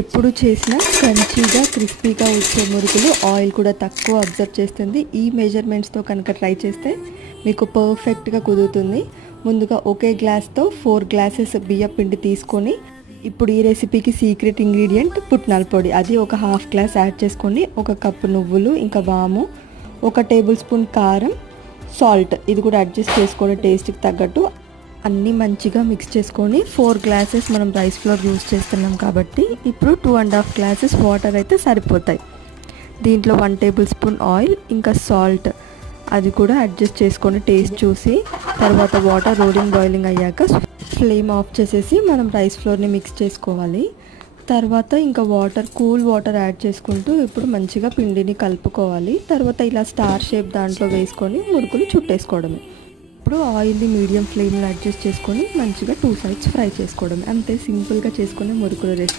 ఎప్పుడు చేసినా క్రంచీగా క్రిస్పీగా వచ్చే మురుకులు ఆయిల్ కూడా తక్కువ అబ్జర్వ్ చేస్తుంది. ఈ మెజర్మెంట్స్తో కనుక ట్రై చేస్తే మీకు పర్ఫెక్ట్గా కుదురుతుంది. ముందుగా ఒకే గ్లాస్తో 4 గ్లాసెస్ బియ్యం పిండి తీసుకొని ఇప్పుడు ఈ రెసిపీకి సీక్రెట్ ఇంగ్రీడియంట్ పుట్నాల పొడి. అది ఒక హాఫ్ గ్లాస్ యాడ్ చేసుకొని 1 కప్పు నువ్వులు, ఇంకా వాము, 1 టేబుల్ స్పూన్ కారం, సాల్ట్ ఇది కూడా అడ్జస్ట్ చేసుకొని టేస్ట్కి తగ్గట్టు అన్నీ మంచిగా మిక్స్ చేసుకొని 4 గ్లాసెస్ మనం రైస్ ఫ్లోర్ యూస్ చేస్తున్నాం కాబట్టి ఇప్పుడు 2.5 గ్లాసెస్ వాటర్ అయితే సరిపోతాయి. దీంట్లో 1 టేబుల్ స్పూన్ ఆయిల్, ఇంకా సాల్ట్ అది కూడా అడ్జస్ట్ చేసుకొని టేస్ట్ చూసి తర్వాత వాటర్ బాయిలింగ్ అయ్యాక ఫ్లేమ్ ఆఫ్ చేసేసి మనం రైస్ ఫ్లోర్ని మిక్స్ చేసుకోవాలి. తర్వాత ఇంకా కూల్ వాటర్ యాడ్ చేసుకుంటూ ఇప్పుడు మంచిగా పిండిని కలుపుకోవాలి. తర్వాత ఇలా స్టార్ షేప్ దాంట్లో వేసుకొని మురుకులు చుట్టేసుకోవడమే. ఇప్పుడు ఆయిల్ని మీడియం ఫ్లేమ్లో అడ్జస్ట్ చేసుకొని మంచిగా 2 సైడ్స్ ఫ్రై చేసుకోవడం. అంతే సింపుల్గా చేసుకునే మురుకుల రెసిపీ.